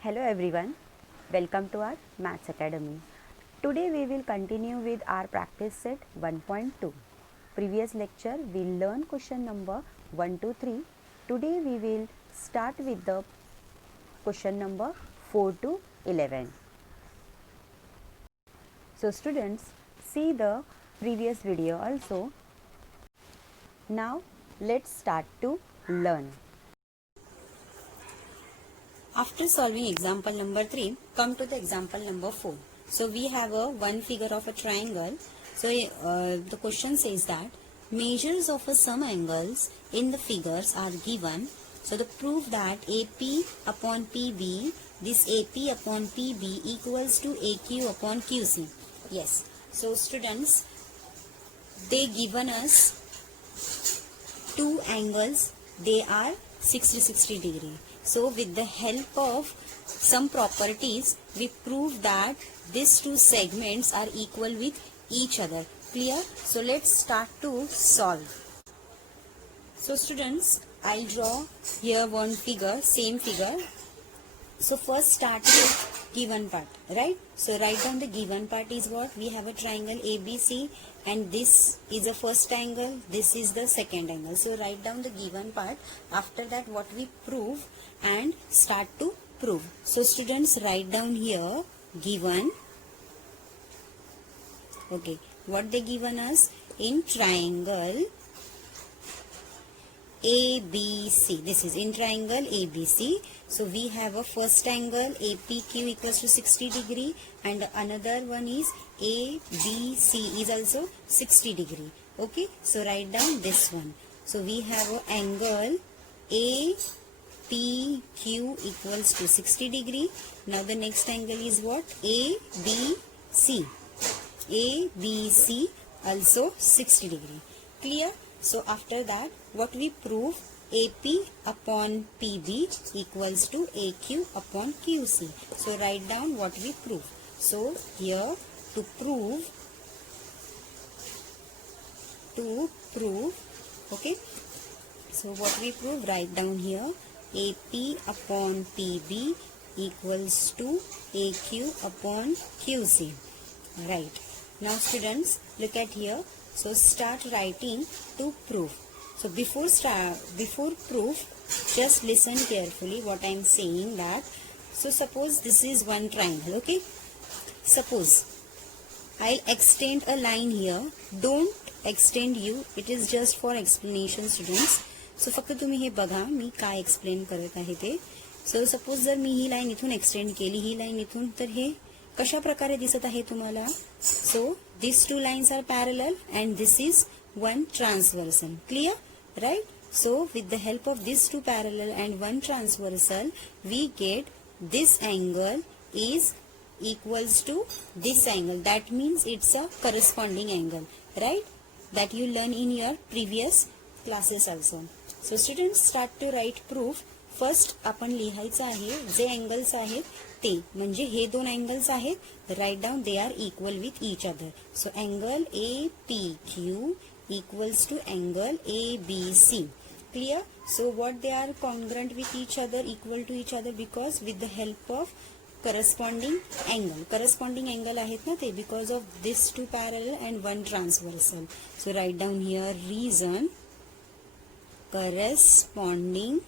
Hello everyone, welcome to our Maths Academy. Today we will continue with our practice set 1.2. Previous lecture we learned question number 1 to 3. Today we will start with the question number 4 to 11. So students, see the previous video also. Now let's start to learn. After solving example number 3, come to the example number 4. So we have one figure of a triangle. So the question says that measures of some angles in the figures are given. So the proof that AP upon PB, this AP upon PB equals to AQ upon QC. Yes. So students, they given us two angles. They are 60 degree. So with the help of some properties, we prove that these two segments are equal with each other. Clear? So let's start to solve. So students, I'll draw here one figure, same figure. So first start with given part, right? So write down the given part is what? We have a triangle ABC and this is the first angle, this is the second angle. So write down the given part. After that what we prove and start to prove. So students, write down here given. Okay, what they given us in triangle ABC. This is in triangle ABC. So we have a first angle APQ equals to 60 degree and another one is ABC is also 60 degree. Okay, so write down this one. So we have an angle APQ equals to 60 degree. Now the next angle is what? ABC. ABC also 60 degree. Clear? So after that what we prove? AP upon PB equals to AQ upon QC. So write down what we prove. So here to prove, okay. So what we prove? Write down here AP upon PB equals to AQ upon QC. Right. Now students, look at here. So start writing to prove. So before proof, just listen carefully what I am saying that. So suppose this is one triangle, okay. Suppose I'll extend a line here. Don't extend you. It is just for explanation students. So फक्त तुम्ही हे बघा मी काय explain करत आहे ते. So suppose जर मी ही line इथून extend केली, ही लाईन इथून, तर हे कशा प्रकारे दिसत आहे तुम्हाला? So these two lines are parallel and this is one transversal. Clear? Right? So with the help of these two parallel and one transversal, we get this angle is equals to this angle. That means it's a corresponding angle, right? That you learn in your previous classes also. So students, start to write proof. First आपण लिहायचं आहे जे angles आहेत ते, म्हणजे हे दोन angles आहेत. Right down they are equal with each other. So angle APQ equals to angle ABC. Clear? So what they are congruent with each other, equal to each other, because with the help of corresponding angle. Corresponding angle आहेत ना ते, because of this two parallel and one transversal. So write down here reason corresponding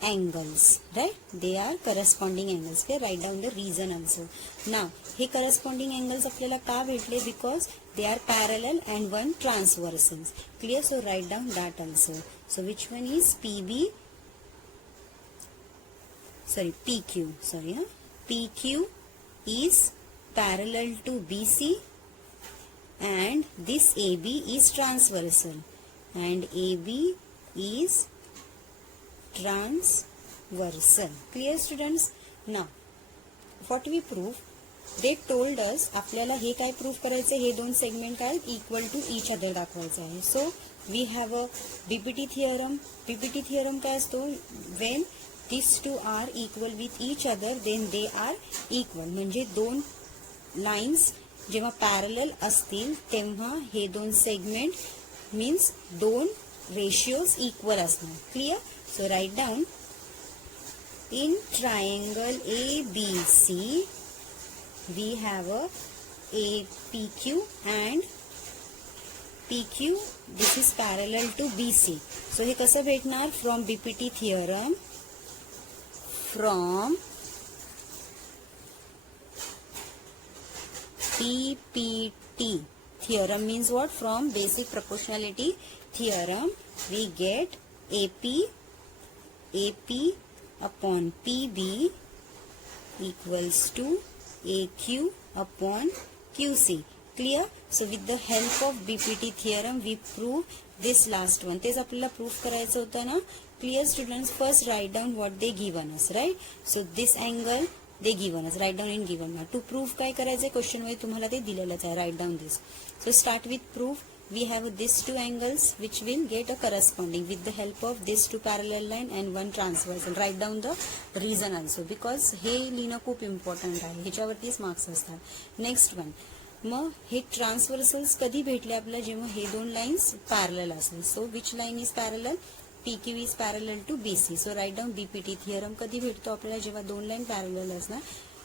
angles, right? They are corresponding angles. Okay, write down the reason also. Now hey corresponding angles आपल्याला का भेटले? Because they are parallel and one transversals. Clear? So write down that also. So which one is PQ? PQ is parallel to BC and this AB is transversal and AB is transversal. Clear students? Now what we prove? They told us आपल्याला हे काय proof करायचं, हे दोन segment आहेत equal to each other दाखवायचं आहे. So we have a BPT theorem. BPT theorem काय असतो? When this two are equal with each other then they are equal. म्हणजे दोन लाईन्स जेव्हा पॅरलल असतील तेव्हा हे दोन सेगमेंट मीन्स दोन रेशियोज इक्वल असणार. Clear? So right down in triangle ABC we have a PQ and PQ, this is parallel to BC. So हे कसं भेटणार? From BPT theorem, from BPT theorem means what? From basic proportionality theorem we get AP upon PB equals to AQ upon QC. Clear? So with the help of BPT theorem we prove this last one. तेच आपल्याला proof करायचं होतं ना. Clear students? First write down what they given us, right? So this angle they given us. Write down in given. To prove काय करायचंय question मध्ये तुम्हाला ते दिलेलंच आहे. Write down this. So start with proof. We have these two angles which will get a corresponding with the help of these two parallel line and one transversal. Write down the reason also because हे लिहिणं खूप important आहे. ह्याच्यावरतीच marks असतात. Next one, मग हे transversals कधी भेटले आपल्याला? जेव्हा हे दोन लाईन्स पॅरलल असेल. So which line is parallel? PQ is parallel to BC. So right down BPT theorem कधी भेटतो आपल्याला? जेव्हा दोन लाईन पॅरलल असणार.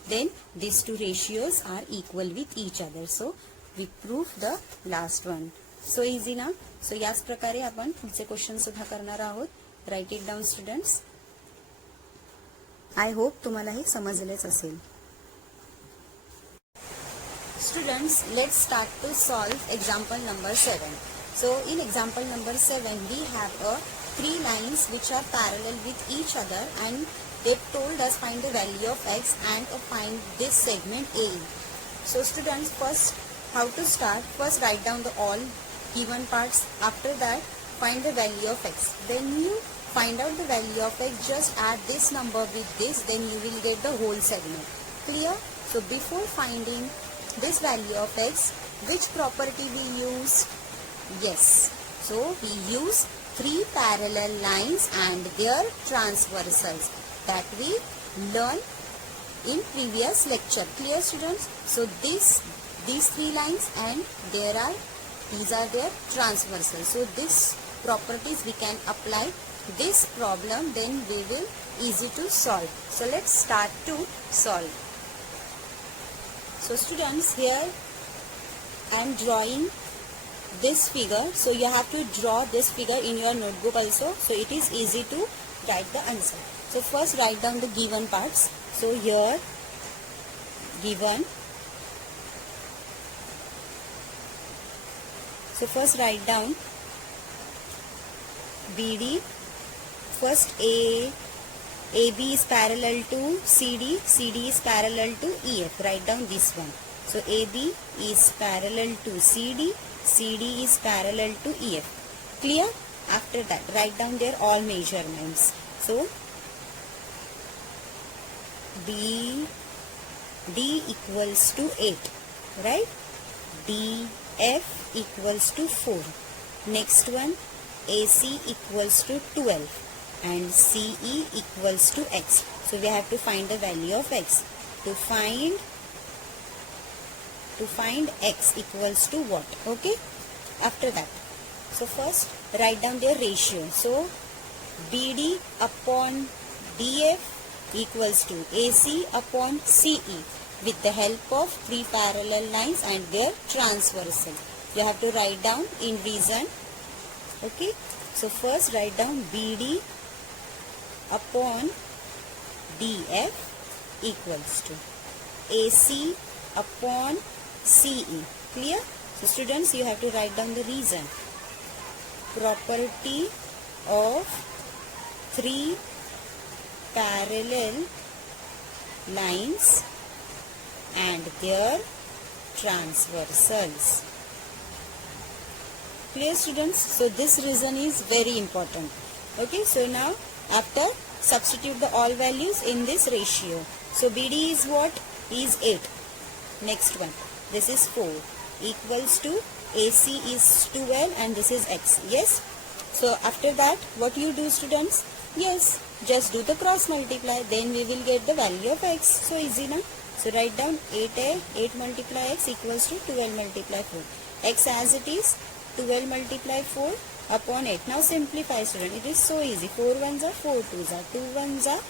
Then this two ratios are equal with each other. So we prove the last one. So easy ना. So याच प्रकारे आपण पुढचे क्वेश्चन सुद्धा करणार आहोत. Right it down students. I hope तुम्हाला हे समजलेच असेल. Students, let's start to solve example number 7. So in example number 7 we have three lines which are parallel with each other and they told us find the value of x and find this segment AE. So students, first how to start? First write down the all given parts. After that find the value of x. When you find out the value of x, just add this number with this, then you will get the whole segment. Clear? So before finding this value of x, which property we used? Yes, so we use three parallel lines and their transversals that we learned in previous lecture. Clear students? So these three lines and these are their transversals. So this properties we can apply this problem, then we will easy to solve. So let's start to solve. So students, here I am drawing this figure. So you have to draw this figure in your notebook also. So it is easy to write the answer. So first write down the given parts. So here given. So first write down BD. First AB is parallel to CD, CD is parallel to EF. Write down this one. So AB is parallel to CD, CD is parallel to EF. Clear? After that, write down their all measurements. So BD equals to 8, right? DF equals to 4. Next one, AC equals to 12. And CE equals to x. So we have to find the value of x. To find x equals to what? Okay. After that, so first write down their ratio. So BD upon DF equals to AC upon CE with the help of three parallel lines and their transversal. You have to write down in reason. Okay. So first write down BD upon DF equals to AC upon CE. Clear? So students, you have to write down the reason. Property of three parallel lines and their transversals. Clear students? So this reason is very important. Okay, so now after substitute the all values in this ratio. So BD is what? Is 8. Next one, this is 4 equals to AC is 12 and this is x. Yes. So after that what you do students? Yes, just do the cross multiply, then we will get the value of x. So easy na. So write down 8 multiply x equals to 12 multiply 4. X as it is 12 multiply 4 upon 8. Now simplify student. It is so easy. 4 ones are 4 twos are 2 ones are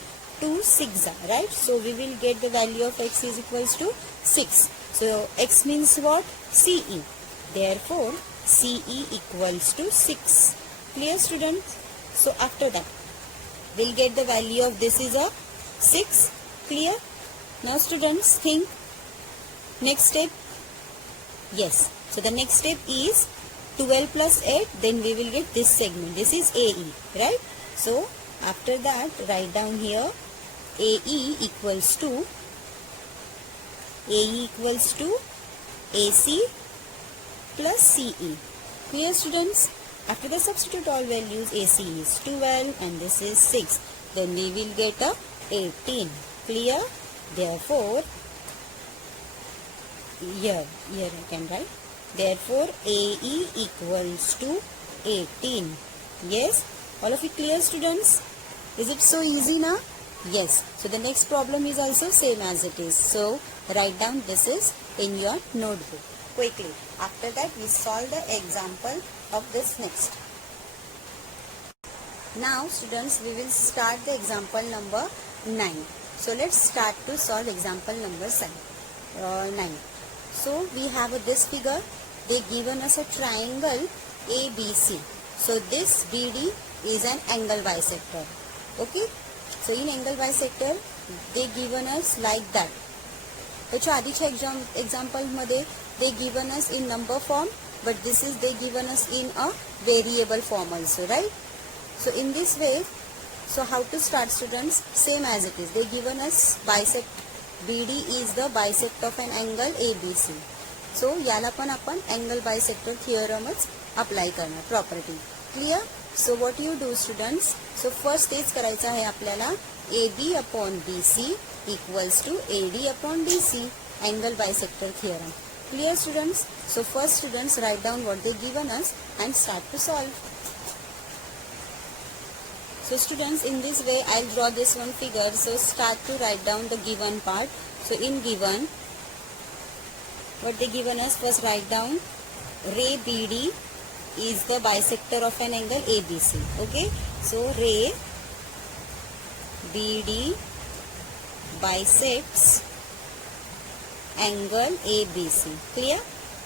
2 6, right? So we will get the value of x is equals to 6. So x means what? CE. Therefore CE equals to 6. Clear, students? So after that we'll get the value of this is a 6. Clear? Now students, think next step. Yes, so the next step is 12 plus 8, then we will get this segment. This is AE, right? So after that, write down here AE equals to AC plus CE. Clear, students? After the substitute all values, AC is 12 and this is 6. Then we will get a 18. Clear? Therefore, here I can write. Therefore, AE equals to 18. Yes? All of you clear, students? Is it so easy now? Yes. So the next problem is also same as it is. So write down this is in your notebook quickly. After that we solve the example of this next. Now students, we will start the example number 9. So let's start to solve example number 9. So we have this figure. They given us a triangle ABC. So this BD is an angle bisector. Okay. So in angle bisector they given us like that. त्याच्या आधीच्या example मध्ये they given us in number form, but this is they given us in a variable form also, right? So in this way, so how to start, students? Same as it is. They given us bisect. BD is the bisect of an angle ABC. So याला पण आपण angle bisector theorem apply करणार property. Clear? So what you do, students? So first तेच करायचं आहे आपल्याला AB upon BC equals to AD upon DC, angle bisector theorem. Clear, students? So first, students, write down what they given us and start to solve. So students, in this way I'll draw this one figure. So start to write down the given part. So in given, what they given us, first write down ray BD is the bisector of an angle ABC. Okay, so ray BD bisects angle ABC. Clear?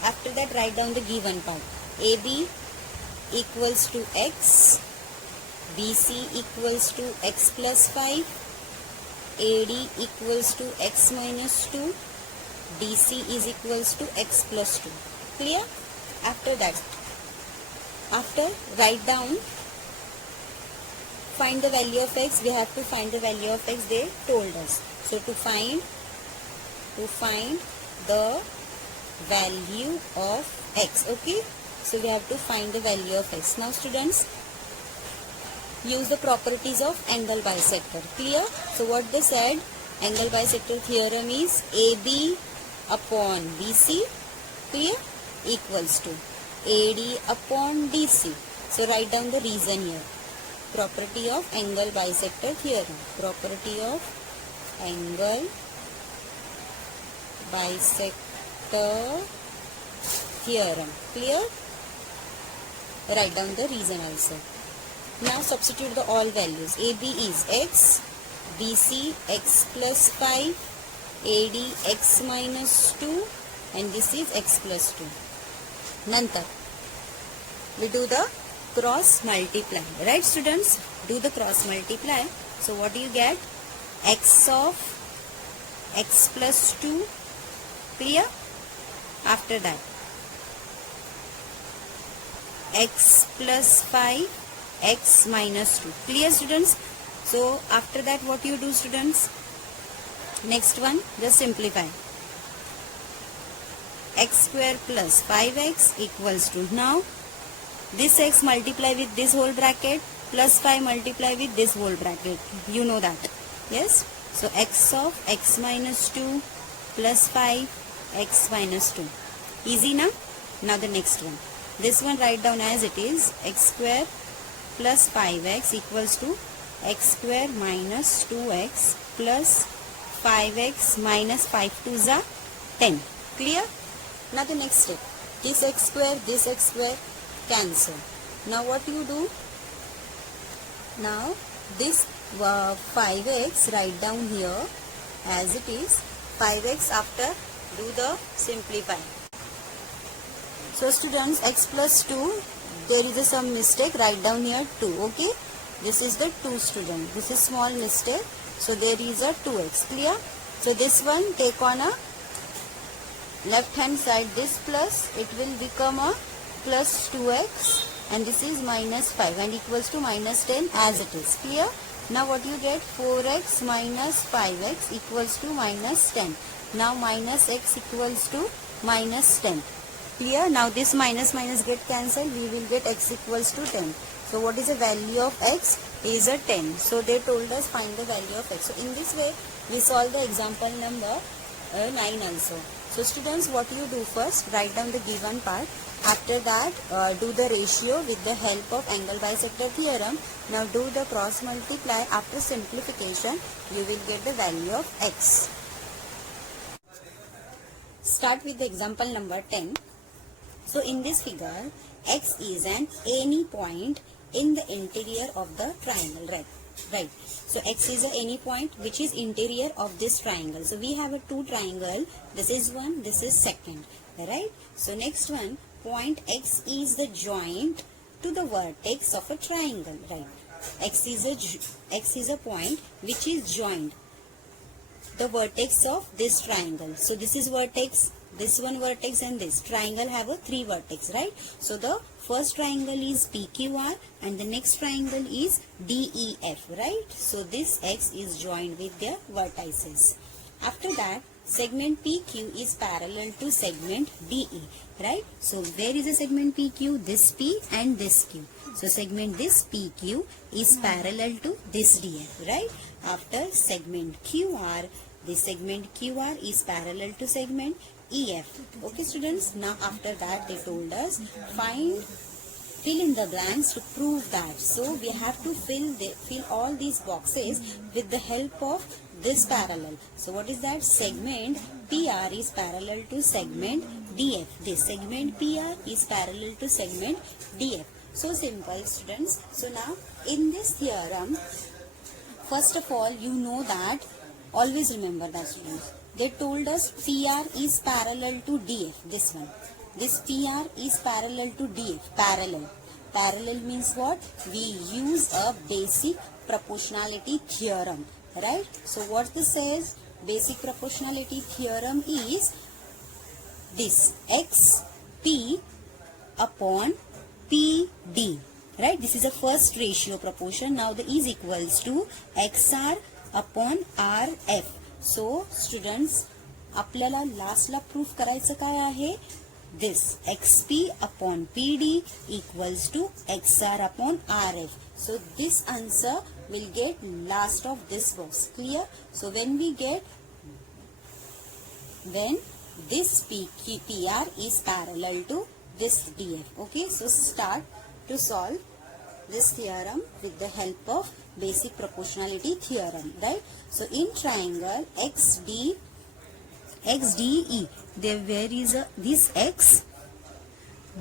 After that write down the given part. AB equals to x, BC equals to x plus 5, AD equals to x minus 2, DC is equals to x plus 2. Clear? After that, write down, find the value of x. We have to find the value of x they told us. So to find the value of x. Okay, so we have to find the value of x. Now students, use the properties of angle bisector. Clear? So what they said, angle bisector theorem is AB upon BC, clear, equals to AD upon DC. So write down the reason here. Property of angle bisector theorem. Property of angle bisector theorem. Clear? Write down the reason also. Now substitute the all values. AB is x, BC x plus 5, AD x minus 2, and this is x plus 2. Nantar we do the cross multiply. Right, students? Do the cross multiply. So what do you get? X of x plus 2. Clear? After that, x plus 5, x minus 2. Clear, students? So after that, what you do, students? Next one, just simplify. X square plus 5x equals to, now this x multiply with this whole bracket plus 5 multiply with this whole bracket. You know that. Yes? So x of x minus 2 plus 5 x minus 2. Easy now? Now the next one. This one write down as it is. X square plus 5x equals to x square minus 2x plus 5x minus 5 2s are 10. Clear? Now the next step. This x square cancel. Now what you do? Now this 5x, write down here as it is 5x after do the simplify. So students, x plus 2, there is some mistake, write down here 2, okay. This is the 2 student, this is small mistake, so there is a 2x, clear. So this one take on a left hand side, this plus, it will become a plus 2x and this is minus 5 and equals to minus 10 as it is, clear. Now what you get, 4x minus 5x equals to minus 10. Now minus x equals to minus 10. Clear? Now this minus minus get cancelled, we will get x equals to 10. So what is the value of x? Is a 10. So they told us find the value of x. So in this way we solve the example number 9 also. So students, what you do first, write down the given part. After that, do the ratio with the help of angle bisector theorem. Now do the cross multiply. After simplification, you will get the value of x. Start with the example number 10. So in this figure, x is an any point in the interior of the triangle, right. So x is any point which is interior of this triangle. So we have a two triangle. This is one, this is second, right. So next one, point x is the joint to the vertex of a triangle, right. X is a point which is joined the vertex of this triangle. So this is vertex, this one vertex, and this triangle have a 3 vertex, right. So the first triangle is PQR and the next triangle is DEF, right. So this X is joined with their vertices. After that, segment PQ is parallel to segment DE, right. So where is the segment PQ? This P and this Q. So segment this PQ is parallel to this DF, right. After segment QR, this segment QR is parallel to segment EF. Okay students, now after that they told us fill in the blanks to prove that. So we have to fill all these boxes with the help of this parallel. So what is that? Segment PR is parallel to segment DF. This segment PR is parallel to segment DF. So simple students. So now in this theorem, first of all, you know that, always remember that students, they told us PR is parallel to DF, this one. This PR is parallel to DF, parallel. Parallel means what? We use a basic proportionality theorem, right? So what this says? Basic proportionality theorem is this XP upon PD, right? This is a first ratio proportion. Now the is equals to XR upon RF. So students, आपल्याला लास्टला proof करायचं काय आहे? This XP upon PD equals to XR upon RF. So this answer will get last of this box. Clear? So when this PR is parallel to this DF. Okay, so start to solve this theorem with the help of basic proportionality theorem, right? So in triangle XDE, where is this X,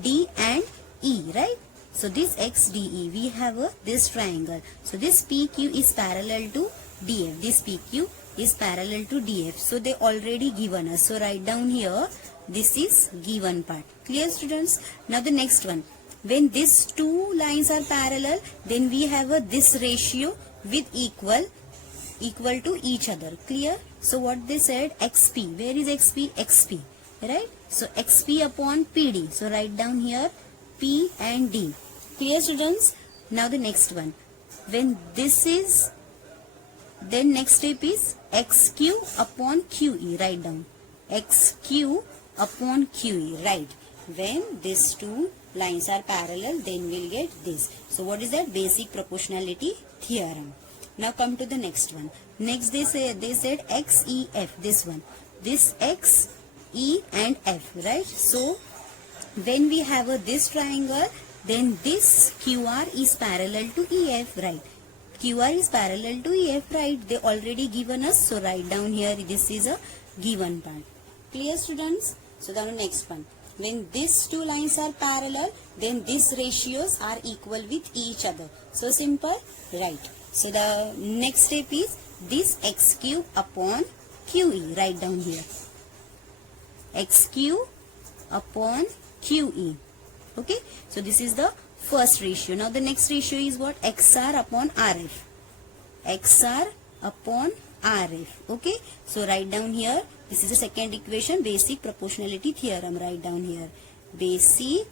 D and E, right? So this XDE, we have this triangle. So this PQ is parallel to DF. This PQ is parallel to DF. So they already given us. So write down here, this is given part. Clear students? Now the next one. When these two lines are parallel, then we have this ratio with equal to each other. Clear? So what they said, XP. Where is XP? XP, right? So XP upon PD. So write down here P and D. Clear students? Now the next one. When this is, then next step is XQ upon QE. Write down XQ upon QE, right? When these two lines are parallel, then we'll get this. So what is that? Basic proportionality theorem. Now come to the next one. Next they said XEF, this one. This X, E and F, right? So when we have this triangle, then this QR is parallel to EF, right? QR is parallel to EF, right? They already given us. So write down here, this is a given part. Clear students? So the next one. When these two lines are parallel, then these ratios are equal with each other. So simple, right? So the next step is this x cube upon QE. Write down here. X cube upon QE. Okay. So this is the first ratio. Now the next ratio is what? XR upon RF. XR upon RF. Okay. So write down here. This is the second equation. Basic proportionality theorem. Write down here. Basic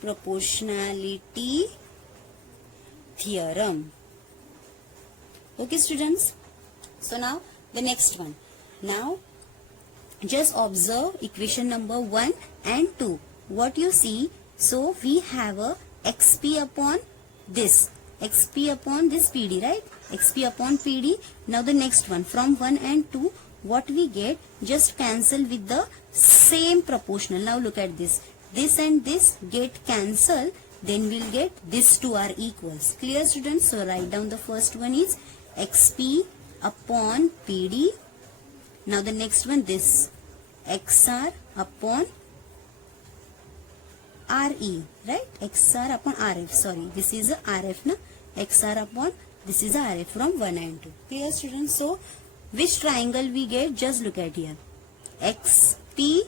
proportionality theorem. Okay students. So now the next one. Now just observe equation number 1 and 2. What you see? So we have a xp upon this. xp upon this PD, right? xp upon PD. Now the next one. From 1 and 2, what we get? Just cancel with the same proportional. Now look at this. This and this get cancelled. Then we'll get these two are equals. Clear students? So write down the first one is xp upon PD. Now the next one, this xr upon RE, right? XR upon RF. Sorry, this is a RF, na? XR upon this is a RF from 1 and 2. Clear students? So which triangle we get? Just look at here. XP,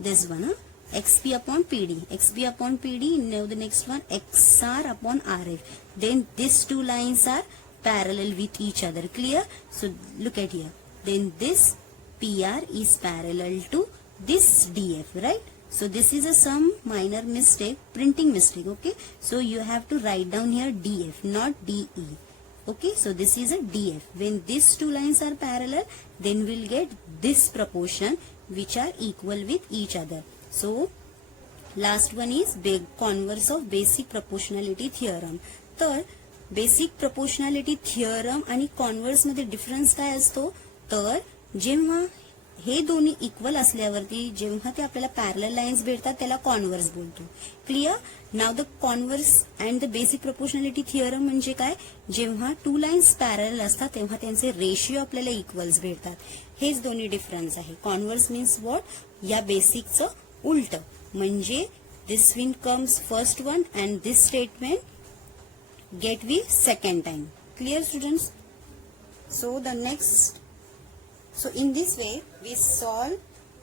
this one, huh? XP upon PD. XP upon PD. Now the next one, XR upon RF. Then these two lines are parallel with each other. Clear? So look at here. Then this PR is parallel to this DF, right? So this is a some minor mistake, printing mistake. Okay. So you have to write down here DF, not DE. Okay. So this is a DF. When these two lines are parallel, then we'll get this proportion which are equal with each other. So last one is converse of basic proportionality theorem. तर basic proportionality theorem आणि converse मध्ये difference काय असतो? तर जेव्हा हे दोन्ही equal असल्यावरती जेव्हा ते आपल्याला पॅरलल लाईन्स भेटतात त्याला कॉन्व्हर्स बोलतो. Clear? Now the converse and the basic proportionality theorem म्हणजे काय? जेव्हा टू लाईन्स पॅरलल असतात तेव्हा त्यांचे रेशिओ आपल्याला इक्वल्स भेटतात. हेच दोन्ही डिफरन्स आहे. Converse means what? या बेसिकचं उलट. म्हणजे this win comes first one and this statement get we second time. Clear students? So the next, so in this way we solve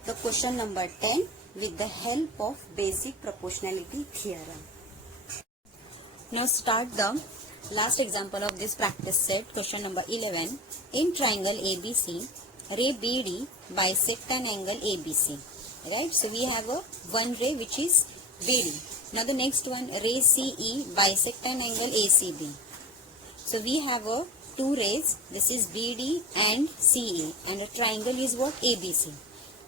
the question number 10 with the help of basic proportionality theorem. Now start the last example of this practice set. Question number 11. In triangle ABC, ray BD bisect an angle ABC. Right? So we have a one ray which is BD. Now the next one, ray CE bisect an angle ACB. So we have a two rays. This is BD and CE, and a triangle is what? ABC.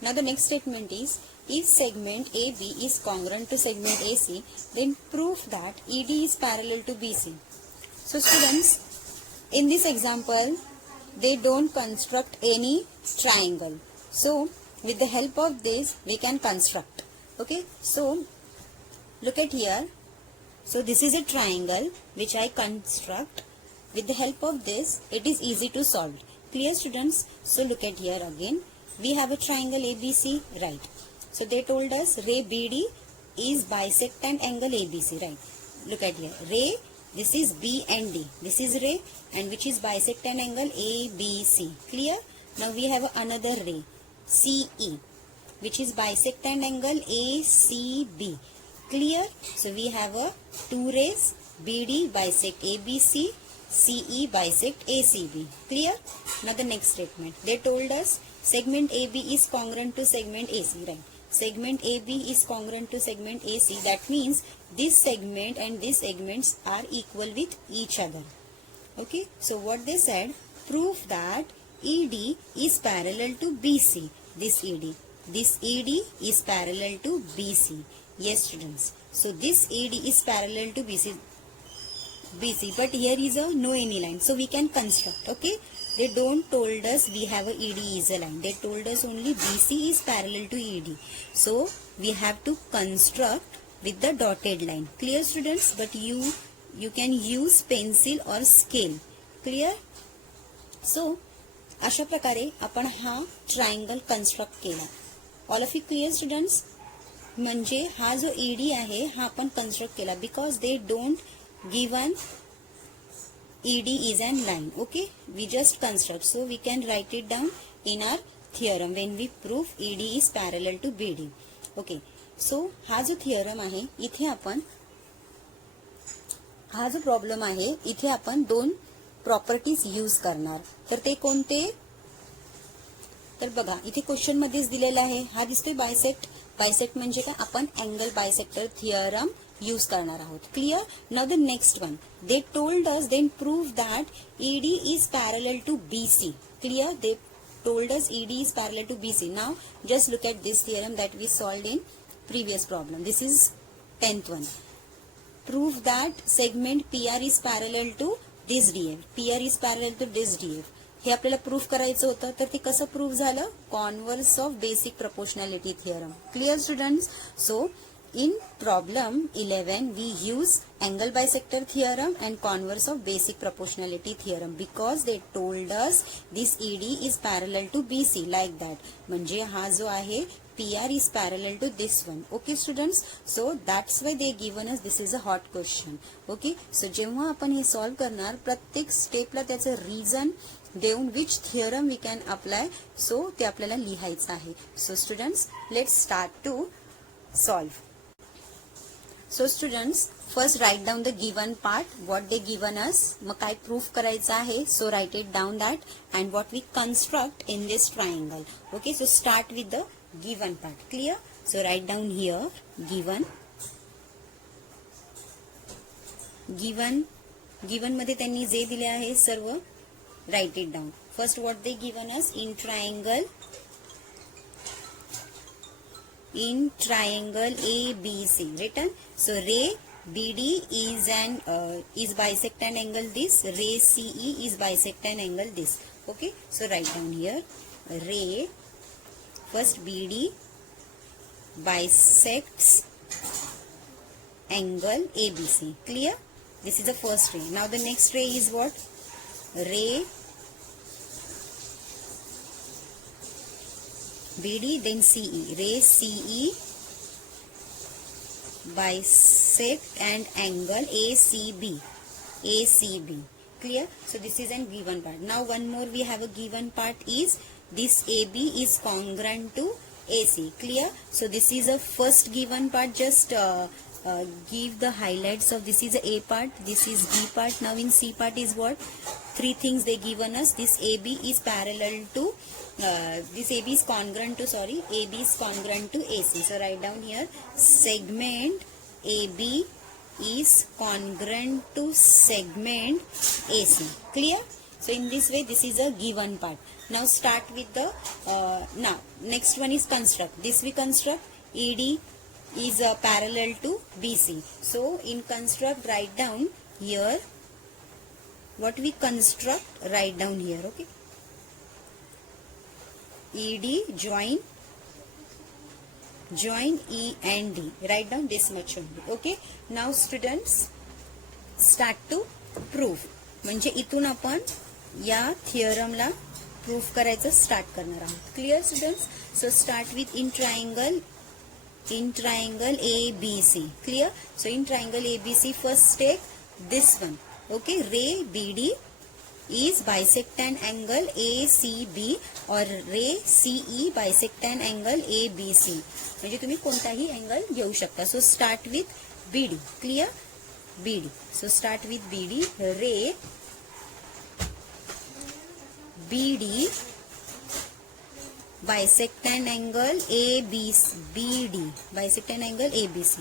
Now the next statement is, if segment AB is congruent to segment AC, then prove that ED is parallel to BC. So students, in this example, they don't construct any triangle. So with the help of this, we can construct. Okay. So look at here. So this is a triangle which I construct. With the help of this, it is easy to solve. Clear students? So look at here again. We have a triangle ABC, right? So they told us ray BD is bisect an angle ABC, right? Look at here. Ray, this is B and D. This is ray and which is bisect an angle ABC. Clear? Now we have another ray CE which is bisect an angle ACB. Clear? So we have a two rays, BD bisect ABC, CE bisect ACB. Clear? Now the next statement. They told us segment AB is congruent to segment AC, right? Segment AB is congruent to segment AC. That means this segment and these segments are equal with each other. Okay? So what they said, prove that ED is parallel to BC. This ED is parallel to BC. Yes students. So this AD is parallel to BC, but here is a no any line. So we can construct. Okay. They don't told us we have a ED is a line. They told us only BC is parallel to ED. So we have to construct with the dotted line. Clear students? But you can use pencil or scale. Clear? So अशा प्रकारे आपण हा triangle construct केला. All of you clear students? म्हणजे हा जो ED आहे हा आपण कन्स्ट्रक्ट केला because they don't given ED is an line. Okay, we just construct, so we can write it down in our theorem when we prove ED is parallel to BD. Okay, so हा जो theorem आहे इथे आपण हा जो problem आहे इथे आपण दोन प्रॉपर्टीज यूज करणार. तर ते कोणते, तर बघा इथे क्वेश्चन मध्येच दिलेला आहे. हा दिसतोय बायसेक्ट. बायसेक्ट म्हणजे काय, आपण अँगल बायसेक्टर थिअरम यूज करणार आहोत. Clear. Now the next one, they told us then prove that ED is parallel to BC. Clear. They told us ED is parallel to BC. Now just look at this theorem that we solved in previous problem. This is 10th one. Prove that segment PR is parallel to this DF. PR is parallel to this DF. हे आपल्याला proof करायचं होतं. तर ते कसं proof झालं, converse of basic proportionality theorem. Clear students. So in problem 11 we use angle bisector theorem and converse of basic proportionality theorem because they told us this ED is parallel to BC like that. म्हणजे हा जो आहे PR is parallel to this one. Okay students, so that's why they given us this is a hot question. Okay, so जेव्हा आपण हे solve करणार प्रत्येक स्टेपला त्याचं रिझन देऊन which theorem we can apply, so ते आपल्याला लिहायचं आहे. So students let's start to solve. So students, first write down the given part, what they given us. मग काय प्रूफ करायचं आहे, so write it down that and what we construct in this triangle. Okay, so start with the given part. Clear? So write down here given मध्ये त्यांनी जे दिले आहे सर्व write it down. First what they given us, in triangle ABC written. So ray BD is bisect an angle this, ray CE is bisect an angle this. Okay, so write down here ray, first BD bisects angle ABC. Clear? This is the first ray. Now the next ray is what, ray BD then CE. Ray CE bisect and angle ACB. Clear? So this is a given part. Now one more we have a given part is this AB is congruent to AC. Clear? So this is a first given part. Just give the highlights of this is a A part, this is B part. Now in C part is what? Three things they given us. This AB is parallel to this AB is congruent to AB is congruent to AC. So write down here segment AB is congruent to segment AC. Clear? So in this way this is a given part. Now start with the now next one is construct. This we construct ED is parallel to BC. So in construct write down here what we construct, write down here. Okay, ED join E and D, write down this much only. Okay, now students start to prove. म्हणजे इथून आपण या थिअरमला proof करायचं start करणार आहोत. Clear students. So start with in triangle ABC. Clear? So in triangle ABC first take this one. Okay, ray BD is bisect an angle ACB or ray CE bisect an angle ABC. म्हणजे तुम्ही कोणताही angle घेऊ शकता. So start with BD. Clear? BD. So start with BD. Ray BD bisect an angle BD bisect an angle ABC.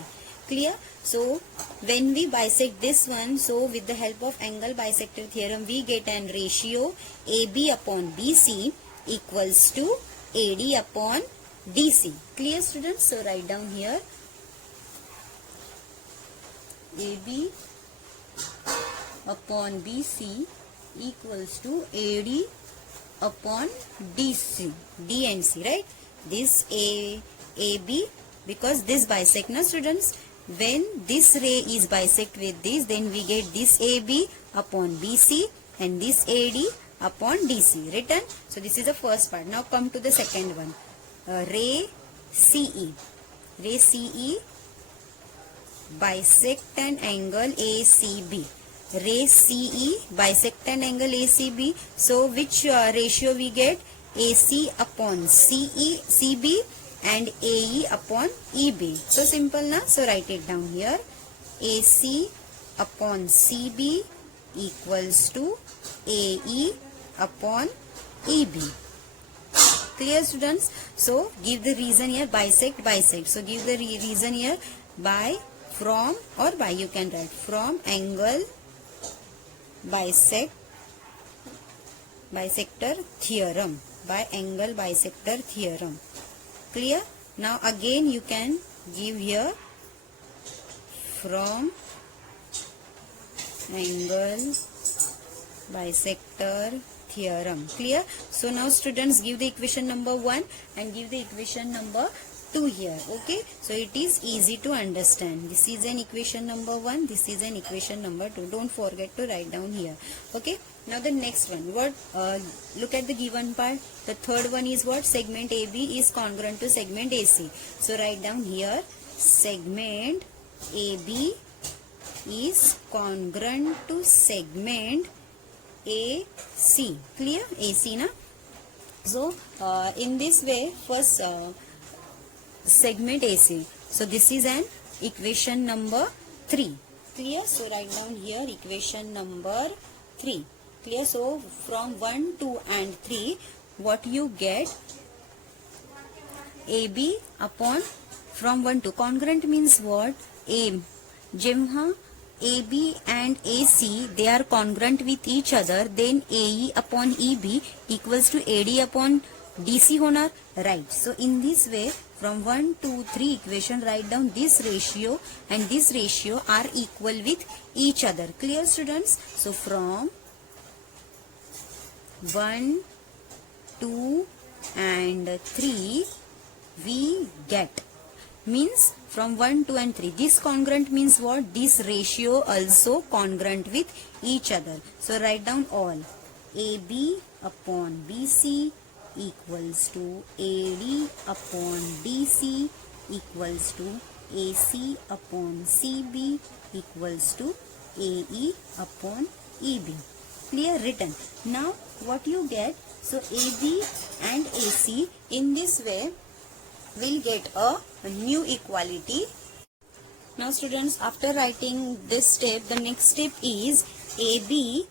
Clear? So when we bisect this one, so with the help of angle bisector theorem we get an ratio AB upon BC equals to AD upon DC. Clear students? So write down here AB upon BC equals to AD upon DC, D and C, right? This AB, because this bisect na students, when this ray is bisect with this, then we get this AB upon BC and this AD upon DC written. So this is the first part. Now come to the second one. Ray CE bisect an angle ACB. Ray CE bisect an angle ACB. So which ratio we get? AC upon CB and AE upon EB. So simple na? So write it down here. AC upon CB equals to AE upon EB. Clear, students? So give the reason here, bisect. So give the reason here by, from, or by. You can write from angle bisector theorem. By angle bisector theorem. Clear? Now again you can give here from angle bisector theorem. Clear? So now students, give the equation number 1 and give the equation number 2 here. Okay, so it is easy to understand. This is an equation number 1, this is an equation number 2. Don't forget to write down here. Okay, now the next one, what, look at the given part. The third one is what? Segment AB is congruent to segment AC. So write down here, segment AB is congruent to segment AC. Clear? AC na? So in this way, first segment AC. So this is an equation number 3. Clear? So write down here equation number 3. Clear? So from 1, 2 and 3, what you get? AB upon, from 1 to, congruent means what? जेव्हा AB and AC they are congruent with each other, then AE upon EB equals to AD upon DC होणार, right? So in this way, from 1, 2, 3 equation, write down this ratio and this ratio are equal with each other. Clear, students? So from 1, 2 and 3 we get, means from 1, 2 and 3. This congruent means what? This ratio also congruent with each other. So write down all. AB upon BC equals to AD upon DC equals to AC upon CB equals to AE upon EB. Clear? Written. Now what you get? So AB and AC in this way will get a new equality. Now students, after writing this step, the next step is AB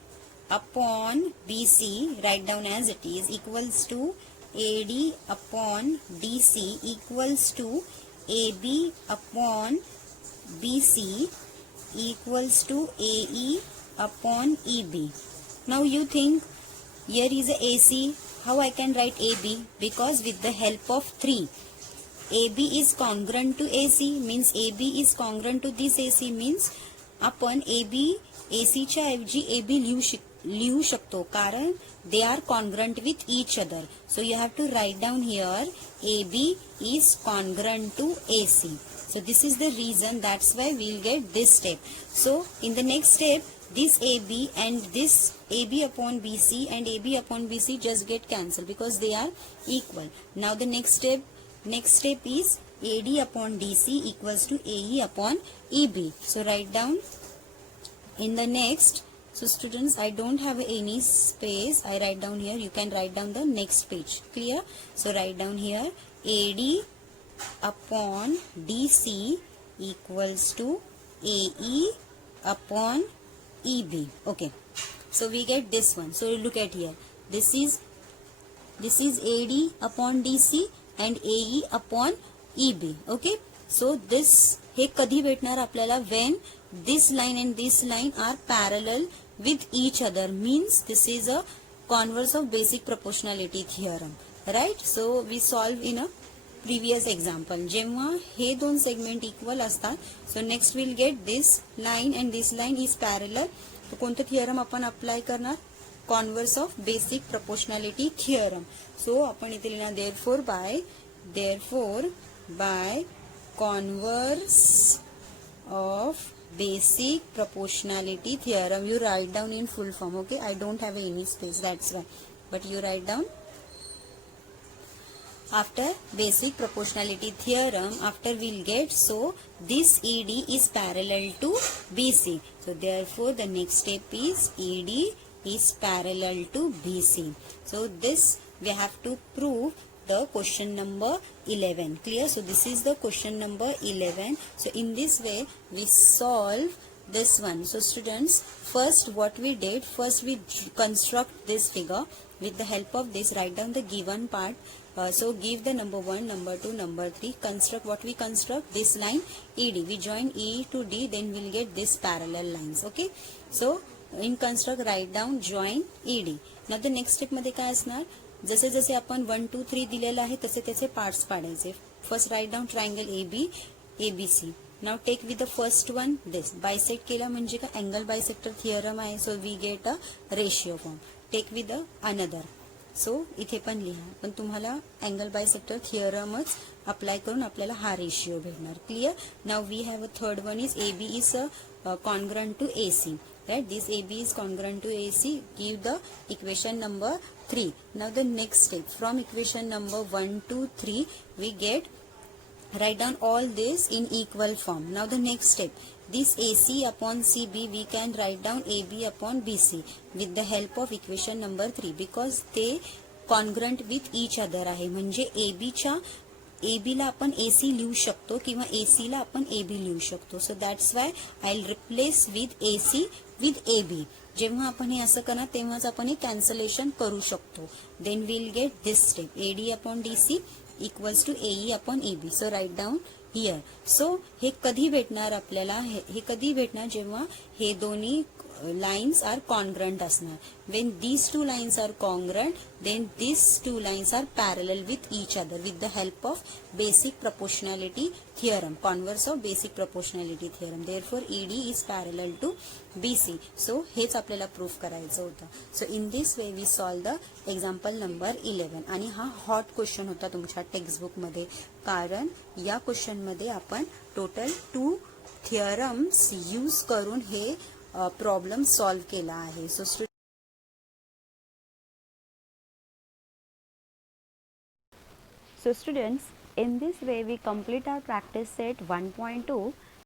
upon BC, write down as it is, equals to AD upon DC equals to AB upon BC equals to AE upon EB. Now you think, here is a AC, how I can write AB? Because with the help of 3, AB is congruent to AC, means AB is congruent to this AC, means आपण AB AC च्या ऐवजी AB लिहू शकतो कारण they are congruent with each other. So you have to write down here AB is congruent to AC. So this is the reason, that's why we'll get this step. So in the next step, this AB and this AB upon BC and AB upon BC just get cancelled because they are equal. Now the next step is AD upon DC equals to AE upon EB. So write down in the next. So students, I don't have any space. I write down here. You can write down the next page. Clear? So write down here AD upon DC equals to AE upon EB. Okay. So we get this one. So look at here. This is AD upon DC and AE upon EB. Okay. So this हे कधी भेटणार आपल्याला? when this line and this line are parallel with each other, means this is a converse of basic proportionality theorem, right? So we solve in a previous example. जेव्हा हे दोन segment equal असतात, so next we'll get this line and this line is parallel. तो कोणतं theorem आपण apply करणार? Converse of basic proportionality theorem. So आपण इथे लिहिणार therefore by converse of basic proportionality theorem, you write down in full form. Okay, I don't have any space, that's why, but you write down after basic proportionality theorem, after we'll get, so this ED is parallel to BC. So therefore the next step is ED is parallel to BC. So this we have to prove the question number 11. Clear? So this is the question number 11. So in this way we solve this one. So students, first what we did, first we construct this figure. With the help of this, write down the given part. So give the number 1, number 2, number 3. Construct what we construct, this line ED. We join E to D, then we'll get this parallel lines. Okay. So in construct, write down join ED. Now the next step मध्ये काय असणार, जसे जसे आपण 1 2 3 दिलेलं आहे तसे त्याचे पार्ट्स पाडायचे. First write down triangle AB ABC. Now take with the first one this. Bisect केला म्हणजे का अँगल बायसेक्टर थिअरम आहे. So we get a ratio form. Take with the another. So इथे पण लिहा, पण तुम्हाला अँगल बायसेक्टर थिअरमच अप्लाय करून आपल्याला हा रेशियो भेटणार. Clear? Now we have a third one is AB is congruent to AC. Right? This AB is congruent to AC. Give the equation number 3. Now the next step, from equation number 1 to 3 we get, write down all this in equal form. Now the next step, this AC upon CB we can write down AB upon BC with the help of equation number 3, because they congruent with each other आहे. म्हणजे AB ला आपण AC लिहू शकतो किंवा AC ला आपण AB लिहू शकतो. So that's why I will replace with AC with AB. जेव्हा आपण हे असं करणार तेव्हाच आपण हे कॅन्सलेशन करू शकतो. Then will get this step, AD upon DC equals to AE upon AB. So right down here. So हे कधी भेटणार आपल्याला, हे कधी भेटणार जेव्हा हे दोन्ही lines are congruent असणार. When these two lines are congruent, then these two lines are parallel with each other with the help of basic proportionality theorem, converse of basic proportionality theorem. Therefore ED is parallel to BC. So हेच आपल्याला proof करायचं होतं. So in this way we solve the example number 11. आणि हा hot question होता तुमच्या textbook मध्ये, कारण या क्वेश्चन मध्ये आपण टोटल 2 थिअरम्स यूज करून हे प्रॉब्लेम सॉल्व केला आहे. So students, in this way we complete our practice set 1.2